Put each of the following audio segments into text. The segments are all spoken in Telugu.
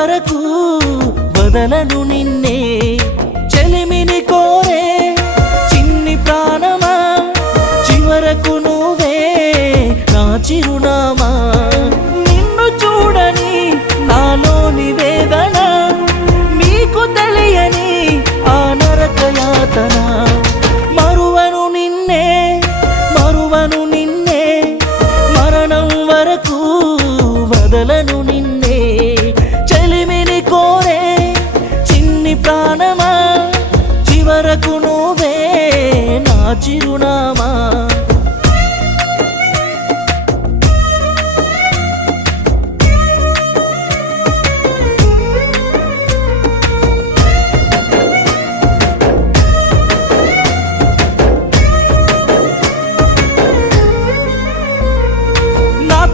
వరకు వదలను నిన్నే చెలిమిని కోరే చిన్ని ప్రాణమా చివరకు నువ్వే నా చిరునామా నిన్ను చూడని నాలోని వేదన నీకు తెలియని ఆ నరక యాతన మరువను నిన్నే మరణం వరకు వదలను నిన్నే చెలిమిని కోరే చిన్ని ప్రాణమా చివరకు నువ్వే నా చిరునామా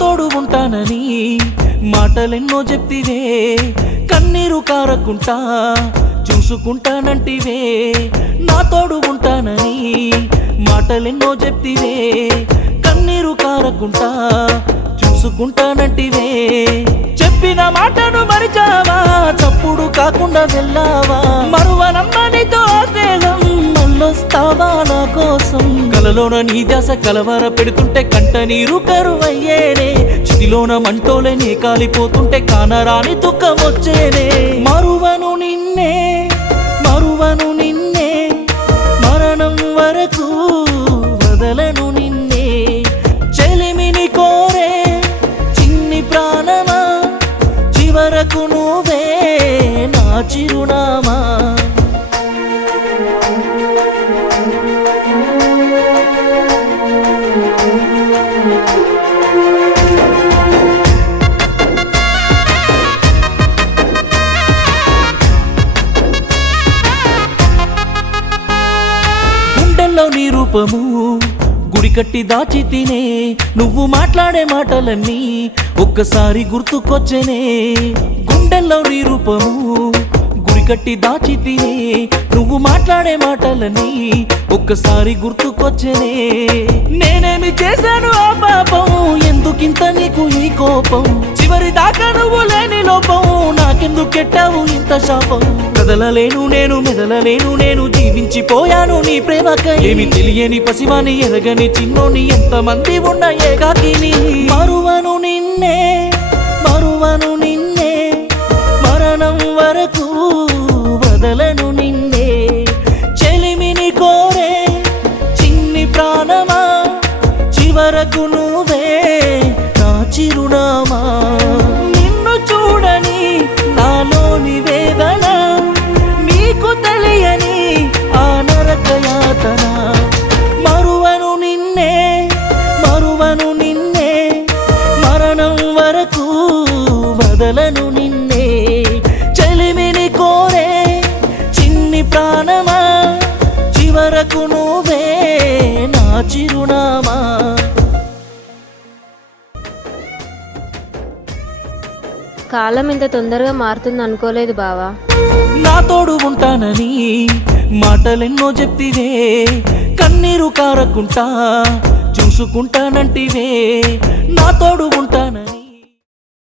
తోడు ఉంటానని మాటలెన్నో చెప్తివే కన్నీరు కారకుంటా చూసుకుంటానంటివే నా తోడు ఉంటానని మాటలెన్నో చెప్తివే కన్నీరు కారకుంటా చూసుకుంటానంటివే చెప్పిన మాటను మరిచావా తప్పుడు కాకుండా వెళ్ళావా మరువనమ్మనితో స్నేహం మళ్ళొస్తావా నా కోసం కలలోన నీ ధ్యాస కలవర పెడుతుంటే కంట నీరు కరువయ్యేనే చితిలోన మంటోలేనే కాలిపోతుంటే కానరాని దుఃఖం వచ్చేనే మరువను నిన్నే మరణం వరకు వదలను నిన్నే చెలిమిని కోరే చిన్ని ప్రాణమా చివరకు నువ్వే నా చిరునామా గుండెల్లో నీ రూపము గుడి కట్టి దాచి తినే నువ్వు మాట్లాడే మాటలన్నీ ఒక్కసారి గుర్తుకొచ్చేనే గుండెల్లో నీ రూపము గుడి కట్టి దాచి తినే నువ్వు మాట్లాడే మాటలన్నీ ఒక్కసారి గుర్తుకొచ్చేనే నేనేమి చేశాను ఆ పాపం ఎందుకింత నీకు ఈ కోపం చివరి దాకా నువ్వు లేని లోపం నాకెందుకు కెట్టావు ఇంత శాపం కదలలేను నేను మెదలలేను నేను జీవించిపోయాను నీ ప్రేమకై ఏమి తెలియని పసివాని ఎరగని చిన్నోని ఎంతమంది ఉన్న ఏకాకిని మరువను నిన్నే మరణం వరకు వదలను నిన్నే చెలిమిని కోరే చిన్ని ప్రాణమా చివరకు నువ్వే నా చిరునామా నిన్ను చూడని నాలోని వేదన నీకు తెలియని ఆ నరక యాతన మరువను నిన్నే మరణం వరకు వదలను నిన్నే చెలిమిని కోరే చిన్ని ప్రాణమా చివరకు నువ్వే నా చిరునామా కాలం ఇంత తొందరగా మారుతుంది అనుకోలేదు బావా నా తోడు ఉంటానని మాటలెన్నో చెప్తివే కన్నీరు కారకుంటా చూసుకుంటానంటివే నా తోడు ఉంటానని